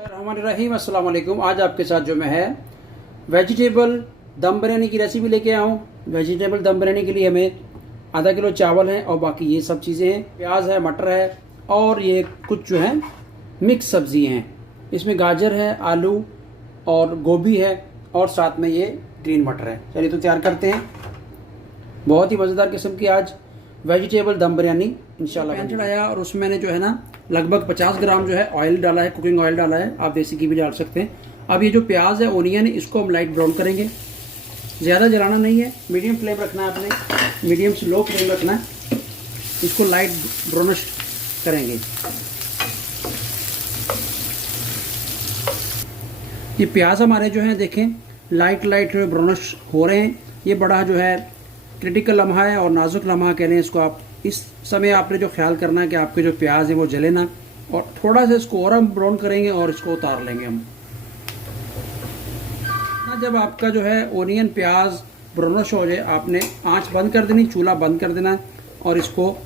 रहीम अस्सलाम वालेकुम। आज आपके साथ जो मैं है वेजिटेबल दम बिरयानी की रेसिपी लेके आया हूँ। वेजिटेबल दम बिरयानी के लिए हमें आधा किलो चावल है और बाकी ये सब चीज़ें हैं, प्याज है, मटर है और ये कुछ जो है मिक्स सब्जी हैं। इसमें गाजर है, आलू और गोभी है और साथ में ये ग्रीन मटर है। चलिए तो तैयार करते हैं। बहुत ही मज़ेदार किस्म की आज वेजिटेबल दम बिरयानी इंशाल्लाह। पैन चढ़ाया और उसमें मैंने जो है ना लगभग 50 ग्राम जो है ऑयल डाला है, कुकिंग ऑयल डाला है। आप देसी घी भी डाल सकते हैं। अब ये जो प्याज है, ओनियन है, इसको हम लाइट ब्राउन करेंगे। ज़्यादा जलाना नहीं है, मीडियम फ्लेम रखना है आपने, मीडियम से लो फ्लेम रखना है। इसको लाइट ब्राउनिश करेंगे। ये प्याज हमारे जो है देखें लाइट ब्राउनिश हो रहे हैं। ये बड़ा जो है क्रिटिकल लम्हा है और नाजुक लम्हा कह लें इसको आप। इस समय आपने जो ख्याल करना है कि आपके जो प्याज है वो जले ना, और थोड़ा सा इसको और हम ब्राउन करेंगे और इसको उतार लेंगे हम। जब आपका जो है ओनियन प्याज ब्राउनिश हो जाए, आपने आंच बंद कर देनी, चूल्हा बंद कर देना है और इसको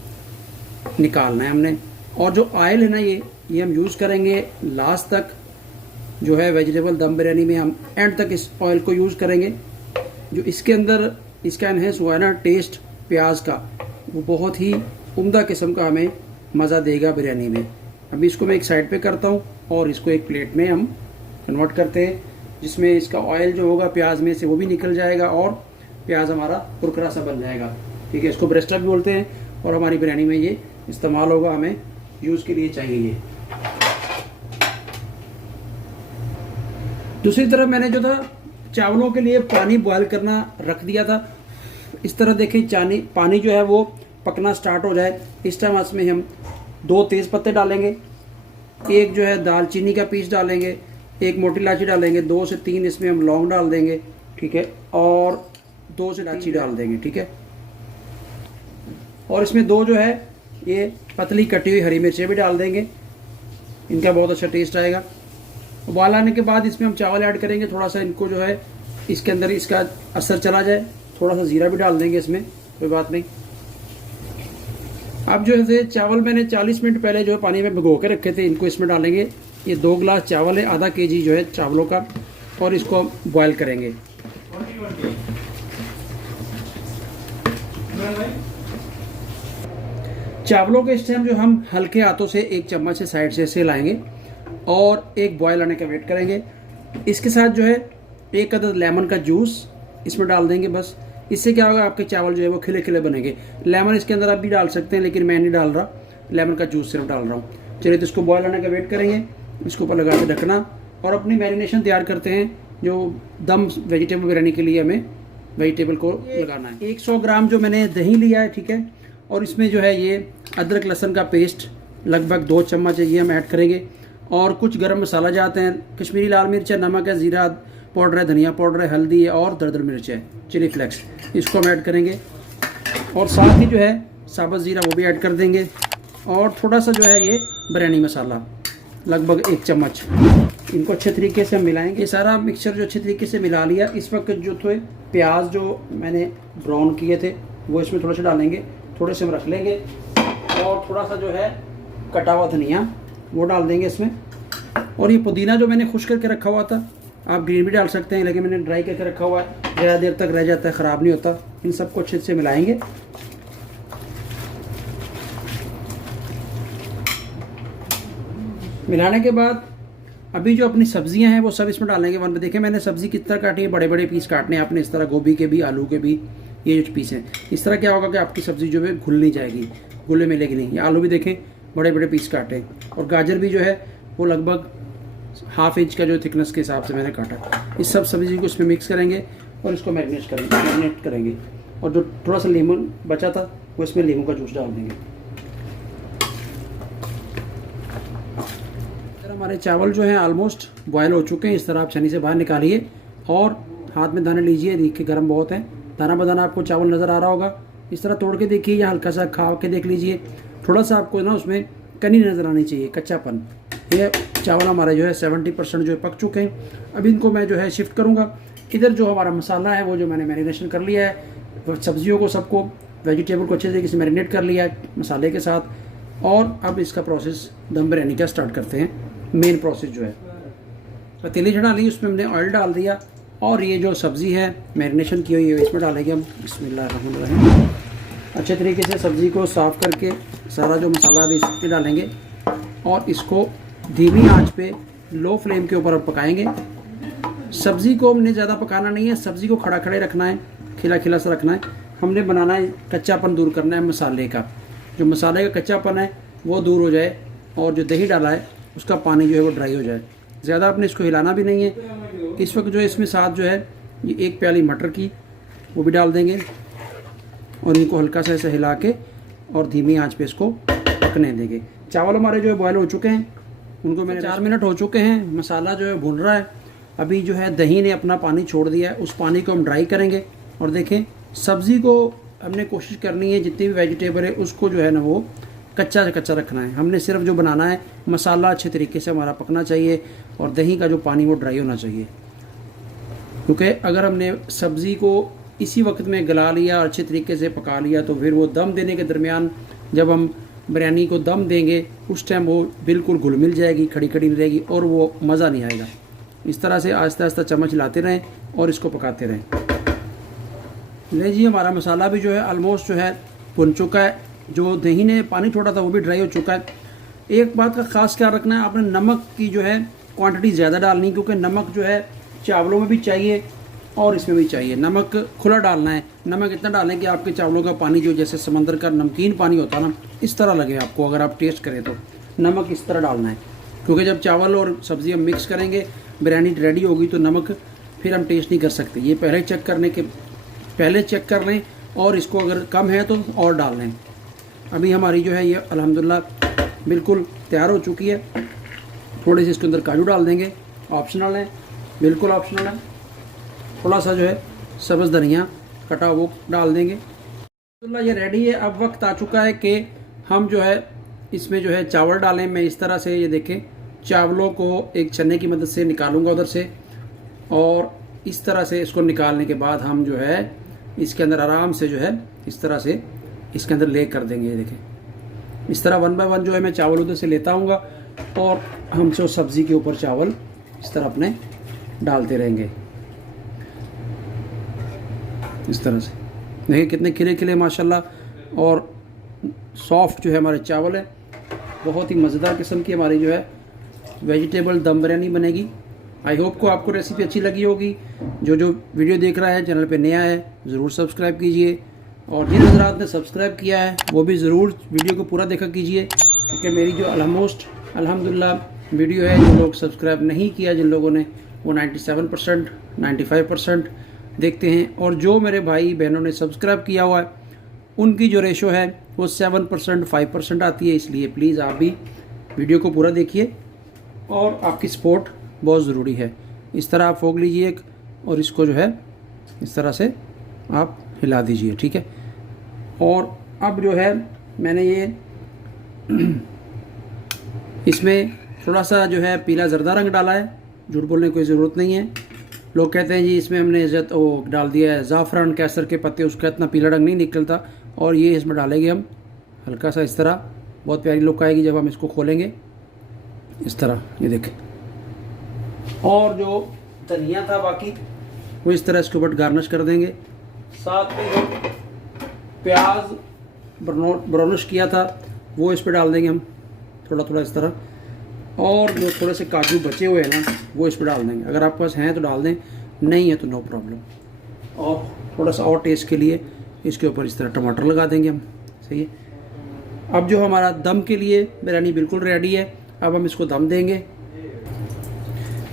निकालना है हमने। और जो ऑयल है ना ये हम यूज़ करेंगे लास्ट तक। जो है वेजिटेबल दम बिरयानी में हम एंड तक इस ऑयल को यूज़ करेंगे। जो इसके अंदर इसका एनहेंस हुआ है ना टेस्ट प्याज का, वो बहुत ही उम्दा किस्म का हमें मज़ा देगा बिरयानी में। अभी इसको मैं एक साइड पे करता हूँ और इसको एक प्लेट में हम कन्वर्ट करते हैं, जिसमें इसका ऑयल जो होगा प्याज में से वो भी निकल जाएगा और प्याज हमारा कुरकुरा सा बन जाएगा। ठीक है, इसको ब्रेस्टा भी बोलते हैं और हमारी बिरयानी में ये इस्तेमाल होगा, हमें यूज़ के लिए चाहिए ये। दूसरी तरफ मैंने जो था चावलों के लिए पानी बॉयल करना रख दिया था। इस तरह देखें पानी जो है वो पकना स्टार्ट हो जाए, इस टाइम इसमें हम 2 तेज़ पत्ते डालेंगे, एक जो है दालचीनी का पीस डालेंगे, एक मोटी इलायची डालेंगे, 2 से 3 इसमें हम लौंग डाल देंगे। ठीक है, और 2 से इलायची डाल देंगे। ठीक है, और इसमें 2 जो है ये पतली कटी हुई हरी मिर्चें भी डाल देंगे, इनका बहुत अच्छा टेस्ट आएगा। उबाल आने के बाद इसमें हम चावल ऐड करेंगे। थोड़ा सा इनको जो है इसके अंदर इसका असर चला जाए, थोड़ा सा जीरा भी डाल देंगे इसमें, कोई बात नहीं। अब जो है चावल मैंने 40 मिनट पहले जो है पानी में भिगो के रखे थे, इनको इसमें डालेंगे। ये 2 गिलास चावल है, आधा केजी जो है चावलों का, और इसको बॉयल करेंगे। चावलों के इस टाइम जो हम हल्के हाथों से 1 चम्मच से साइड से लाएंगे और एक बॉयल आने का वेट करेंगे। इसके साथ जो है 1 अदद लेमन का जूस इसमें डाल देंगे। बस इससे क्या होगा, आपके चावल जो है वो खिले खिले बनेंगे। लेमन इसके अंदर आप भी डाल सकते हैं, लेकिन मैं नहीं डाल रहा, लेमन का जूस सिर्फ डाल रहा हूँ। चलिए तो इसको बॉयल आने का वेट करेंगे, इसके ऊपर लगा के ढकना और अपनी मैरिनेशन तैयार करते हैं। जो दम वेजिटेबल बिरयानी के लिए हमें वेजिटेबल को लगाना है। 100 ग्राम जो मैंने दही लिया है, ठीक है, और इसमें जो है ये अदरक लहसुन का पेस्ट लगभग 2 चम्मच है, ये हम ऐड करेंगे। और कुछ गरम मसाला जाते हैं, कश्मीरी लाल मिर्च है, नमक है, ज़ीरा पाउडर है, धनिया पाउडर है, हल्दी है और दरदर मिर्च है, चिली फ्लेक्स, इसको हम ऐड करेंगे। और साथ ही जो है साबुत ज़ीरा वो भी ऐड कर देंगे। और थोड़ा सा जो है ये बिरयानी मसाला लगभग 1 चम्मच, इनको अच्छे तरीके से हम मिलाएंगे। ये सारा मिक्सचर जो अच्छे तरीके से मिला लिया। इस वक्त जो थे प्याज जो मैंने ब्राउन किए थे वो इसमें थोड़ा सा डालेंगे, थोड़े से हम रख लेंगे। और थोड़ा सा जो है कटा हुआ धनिया वो डाल देंगे इसमें। और ये पुदीना जो मैंने खुश करके रखा हुआ था, आप ग्रीन भी डाल सकते हैं, लेकिन मैंने ड्राई करके रखा हुआ है, ज़्यादा देर तक रह जाता है, ख़राब नहीं होता। इन सबको अच्छे से मिलाएंगे। मिलाने के बाद अभी जो अपनी सब्जियां हैं वो सब इसमें डालेंगे वन पे। देखें मैंने सब्ज़ी किस तरह काटी है, बड़े बड़े पीस काटने हैं आपने इस तरह, गोभी के भी, आलू के भी, ये जो पीस हैं। इस तरह क्या होगा कि आपकी सब्ज़ी जो है घुल नहीं जाएगी, घुले मिलेगी नहीं। ये आलू भी देखें बड़े बड़े पीस काटे, और गाजर भी जो है वो लगभग ½ इंच का जो थिकनेस के हिसाब से मैंने काटा। इस सब सब्ज़ी को इसमें मिक्स करेंगे और इसको मैरिनेट करेंगे। और जो थोड़ा सा लेमन बचा था वो इसमें नींबू का जूस डाल देंगे। हमारे चावल जो हैं ऑलमोस्ट बॉयल हो चुके हैं। इस तरह आप छन्नी से बाहर निकालिए और हाथ में दाने लीजिए। देखिए गर्म बहुत है, दाना बदाना आपको चावल नज़र आ रहा होगा। इस तरह तोड़ के देखिए या हल्का सा खा के देख लीजिए। थोड़ा सा आपको ना उसमें कनी नज़र आनी चाहिए, कच्चापन। ये चावल हमारे जो है 70% जो है पक चुके हैं। अभी इनको मैं जो है शिफ्ट करूँगा। इधर जो हमारा मसाला है वो जो मैंने मैरिनेशन कर लिया है, सब्जियों को सबको वेजिटेबल को अच्छे तरीके से मैरिनेट कर लिया है मसाले के साथ। और अब इसका प्रोसेस दम बिरयानी का स्टार्ट करते हैं। मेन प्रोसेस जो है पतीली चढ़ा ली, उसमें हमने ऑयल डाल दिया और ये जो सब्ज़ी है मैरिनेशन की हुई है इसमें डालेंगे हम। बिस्मिल्लाहिर्रहमानिर्रहीम। अच्छे तरीके से सब्ज़ी को साफ़ करके सारा जो मसाला भी इसमें डालेंगे और इसको धीमी आंच पे लो फ्लेम के ऊपर पकाएंगे। सब्ज़ी को हमने ज़्यादा पकाना नहीं है, सब्ज़ी को खड़ा खड़े रखना है, खिला खिला सा रखना है। हमने बनाना है, कच्चापन दूर करना है मसाले का। जो मसाले का कच्चापन है वो दूर हो जाए और जो दही डाला है उसका पानी जो है वो ड्राई हो जाए। ज़्यादा आपने इसको हिलाना भी नहीं है। इस वक्त जो है इसमें साथ जो है ये 1 प्याली मटर की वो भी डाल देंगे और इनको हल्का सा ऐसे हिला के और धीमी आंच पे इसको पकने देंगे। चावल हमारे जो है बॉयल हो चुके हैं, उनको मैंने 4 मिनट हो चुके हैं। मसाला जो है भून रहा है। अभी जो है दही ने अपना पानी छोड़ दिया है, उस पानी को हम ड्राई करेंगे। और देखें सब्ज़ी को हमने कोशिश करनी है जितनी भी वेजिटेबल है उसको जो है ना वो कच्चा से कच्चा रखना है। हमने सिर्फ जो बनाना है मसाला अच्छे तरीके से हमारा पकना चाहिए और दही का जो पानी वो ड्राई होना चाहिए। क्योंकि अगर हमने सब्ज़ी को इसी वक्त में गला लिया और अच्छे तरीके से पका लिया तो फिर वो दम देने के दरमियान जब हम बिरयानी को दम देंगे उस टाइम वो बिल्कुल घुल मिल जाएगी, खड़ी खड़ी नहीं रहेगी और वो मज़ा नहीं आएगा। इस तरह से आहिस्ता आहिस्ता चम्मच लाते रहें और इसको पकाते रहें। ले जी, हमारा मसाला भी जो है ऑलमोस्ट जो है भुन चुका है। जो दही ने पानी छोड़ा था वो भी ड्राई हो चुका है। एक बात का ख़ास ख्याल रखना है, आपने नमक की जो है क्वांटिटी ज़्यादा डालनी, क्योंकि नमक जो है चावलों में भी चाहिए और इसमें भी चाहिए। नमक खुला डालना है। नमक इतना डालें कि आपके चावलों का पानी जो जैसे समंदर का नमकीन पानी होता है ना, इस तरह लगे आपको। अगर आप टेस्ट करें तो नमक इस तरह डालना है, क्योंकि जब चावल और सब्ज़ी हम मिक्स करेंगे बिरयानी रेडी होगी तो नमक फिर हम टेस्ट नहीं कर सकते। ये पहले चेक कर लें और इसको अगर कम है तो और डाल लें। अभी हमारी जो है ये अल्हम्दुलिल्लाह बिल्कुल तैयार हो चुकी है। थोड़े से इसके अंदर काजू डाल देंगे, ऑप्शनल है, बिल्कुल ऑप्शनल है। थोड़ा सा जो है सब्ज़ धनिया कटा वो डाल देंगे। अल्हम्दुलिल्लाह ये रेडी है। अब वक्त आ चुका है कि हम जो है इसमें जो है चावल डालें। मैं इस तरह से ये देखें चावलों को एक छन्ने की मदद से निकालूंगा उधर से, और इस तरह से इसको निकालने के बाद हम जो है इसके अंदर आराम से जो है इस तरह से इसके अंदर ले कर देंगे। ये देखें इस तरह 1 बाय 1 जो है मैं चावल उधर से लेता हूँगा और हम जो सब्ज़ी के ऊपर चावल इस तरह अपने डालते रहेंगे। इस तरह से देखिए कितने खिले खिले माशाल्लाह और सॉफ्ट जो है हमारे चावल है। बहुत ही मज़ेदार किस्म की हमारी जो है वेजिटेबल दम बिरयानी बनेगी। आई होप को आपको रेसिपी अच्छी लगी होगी। जो वीडियो देख रहा है चैनल पे नया है ज़रूर सब्सक्राइब कीजिए, और जिन हज़रात ने सब्सक्राइब किया है वो भी ज़रूर वीडियो को पूरा देखा कीजिए, क्योंकि मेरी जो अल्हम्दुलिल्लाह वीडियो है, जो लोग सब्सक्राइब नहीं किया जिन लोगों ने, वो 97% 95% देखते हैं, और जो मेरे भाई बहनों ने सब्सक्राइब किया हुआ है उनकी जो रेशो है वो 7% 5% आती है। इसलिए प्लीज़ आप भी वीडियो को पूरा देखिए और आपकी सपोर्ट बहुत ज़रूरी है। इस तरह आप फोक लीजिए एक, और इसको जो है इस तरह से आप हिला दीजिए, ठीक है। और अब जो है मैंने ये इसमें थोड़ा सा जो है पीला ज़रदा रंग डाला है। झूठ बोलने की कोई ज़रूरत नहीं है। लोग कहते हैं जी इसमें हमने वो डाल दिया है ज़ाफ़रान कैसर के पत्ते, उसका इतना पीला रंग नहीं निकलता। और ये इसमें डालेंगे हम हल्का सा इस तरह, बहुत प्यारी लुक आएगी जब हम इसको खोलेंगे इस तरह, ये देखें। और जो धनिया था बाकी वो इस तरह इसके ऊपर गार्निश कर देंगे। साथ में जो प्याज ब्राउनिश किया था वो इस पर डाल देंगे हम थोड़ा थोड़ा इस तरह, और जो थोड़े से काजू बचे हुए हैं ना वो इस पर डाल देंगे। अगर आपके पास हैं तो डाल दें, नहीं है तो नो प्रॉब्लम। और थोड़ा सा और टेस्ट के लिए इसके ऊपर इस तरह टमाटर लगा देंगे हम, सही है। अब जो हमारा दम के लिए बिरयानी बिल्कुल रेडी है। अब हम इसको दम देंगे।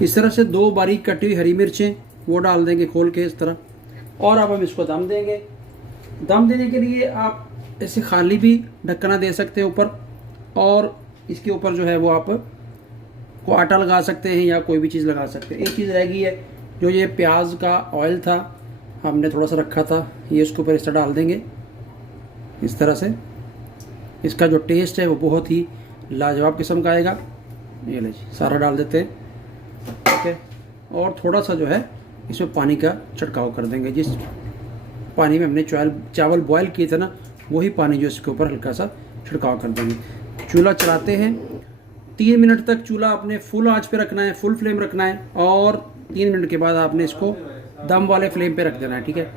इस तरह से 2 बारीक कटी हुई हरी मिर्चें वो डाल देंगे खोल के इस तरह, और अब हम इसको दम देंगे। दम देने के लिए आप ऐसे खाली भी ढक्कना दे सकते हैं ऊपर, और इसके ऊपर जो है वो आप को आटा लगा सकते हैं या कोई भी चीज़ लगा सकते हैं। एक चीज़ रह गई है, जो ये प्याज का ऑयल था हमने थोड़ा सा रखा था, ये इसके ऊपर इस तरह डाल देंगे इस तरह से। इसका जो टेस्ट है वो बहुत ही लाजवाब किस्म का आएगा। ये ले जी सारा डाल देते हैं, ठीक है। और थोड़ा सा जो है इसमें पानी का छिड़काव कर देंगे। जिस पानी में हमने चावल बॉयल किए थे ना, वही पानी जो इसके ऊपर हल्का सा छिड़काव कर देंगे। चूल्हा चलाते हैं, 3 मिनट तक चूल्हा अपने फुल आंच पे रखना है, फुल फ्लेम रखना है, और 3 मिनट के बाद आपने इसको दम वाले फ्लेम पे रख देना है। ठीक है,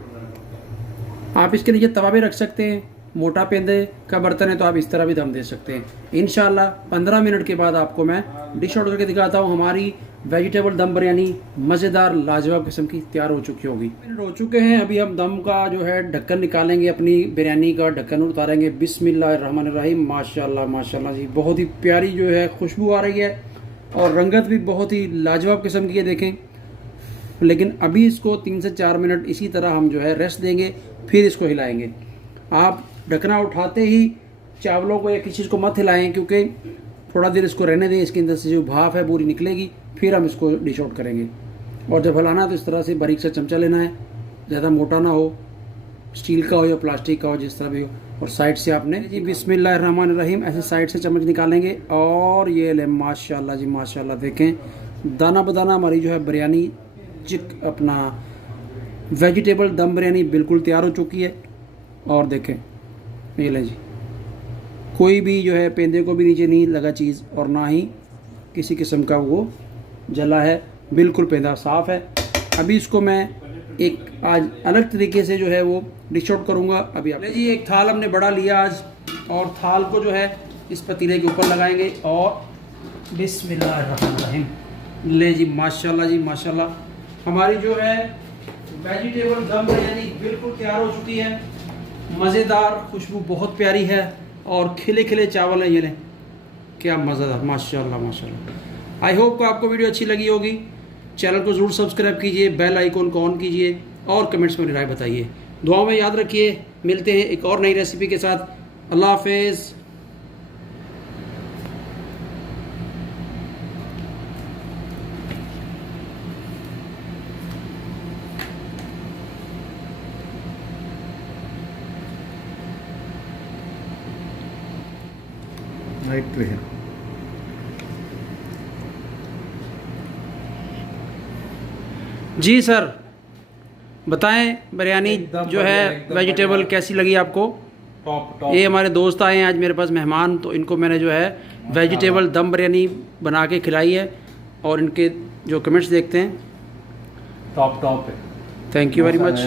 आप इसके नीचे तवा भी रख सकते हैं, मोटा पेंदे का बर्तन है तो आप इस तरह भी दम दे सकते हैं। इंशाल्लाह 15 मिनट के बाद आपको मैं डिश आउट करके दिखाता हूँ। हमारी वेजिटेबल दम बिरयानी मज़ेदार लाजवाब किस्म की तैयार हो चुकी होगी। हो चुके हैं, अभी हम दम का जो है ढक्कन निकालेंगे, अपनी बिरयानी का ढक्कन उतारेंगे। बिस्मिल्लाहिर्रहमानिर्रहीम। माशाल्लाह माशाल्लाह जी, बहुत ही प्यारी जो है खुशबू आ रही है और रंगत भी बहुत ही लाजवाब किस्म की है, देखें। लेकिन अभी इसको 3 से 4 मिनट इसी तरह हम जो है रेस्ट देंगे, फिर इसको हिलाएंगे। आप ढकना उठाते ही चावलों को या किसी चीज़ को मत हिलाएं, क्योंकि थोड़ा देर इसको रहने दें, इसके अंदर से जो भाप है पूरी निकलेगी, फिर हम इसको डिश आउट करेंगे। और जब हिलाना है तो इस तरह से बारीक सा चमचा लेना है, ज़्यादा मोटा ना हो, स्टील का हो या प्लास्टिक का हो, जिस तरह भी हो। और साइड से आपने जी बिस्मिल्लाहिर्रहमानिर्रहीम ऐसे साइड से चम्मच निकालेंगे और ये ले माशाल्लाह जी माशाल्लाह, देखें दाना बदाना हमारी जो है बिरयानी अपना वेजिटेबल दम बिरयानी बिल्कुल तैयार हो चुकी है। और देखें ये लें जी, कोई भी जो है पेंदे को भी नीचे नहीं लगा चीज़ और ना ही किसी किस्म का वो जला है, बिल्कुल पेंदा साफ़ है। अभी इसको मैं एक आज अलग तरीके से जो है वो डिश आउट करूँगा। अभी आप जी एक थाल हमने बड़ा लिया आज, और थाल को जो है इस पतीले के ऊपर लगाएंगे और बिस्मिल्लाहिर्रहमानिर्रहीम। ले जी माशाल्लाह जी माशाल्लाह, हमारी जो है वेजिटेबल दम बिरयानी बिल्कुल तैयार हो चुकी है। मज़ेदार, खुशबू बहुत प्यारी है और खिले खिले चावल हैं, ये लें, क्या मज़ेदार, माशाल्लाह माशाल्लाह। आई होप को आपको वीडियो अच्छी लगी होगी। चैनल को ज़रूर सब्सक्राइब कीजिए, बेल आइकॉन को ऑन कीजिए और कमेंट्स में राय बताइए। दुआओं में याद रखिए। मिलते हैं एक और नई रेसिपी के साथ। अल्लाह हाफिज़। जी सर, बताएं बिरयानी जो है वेजिटेबल कैसी लगी आपको? टॉप ये हमारे दोस्त आए हैं आज मेरे पास मेहमान, तो इनको मैंने जो है वेजिटेबल दम बिरयानी बना के खिलाई है और इनके जो कमेंट्स देखते हैं टॉप है। Thank you very much.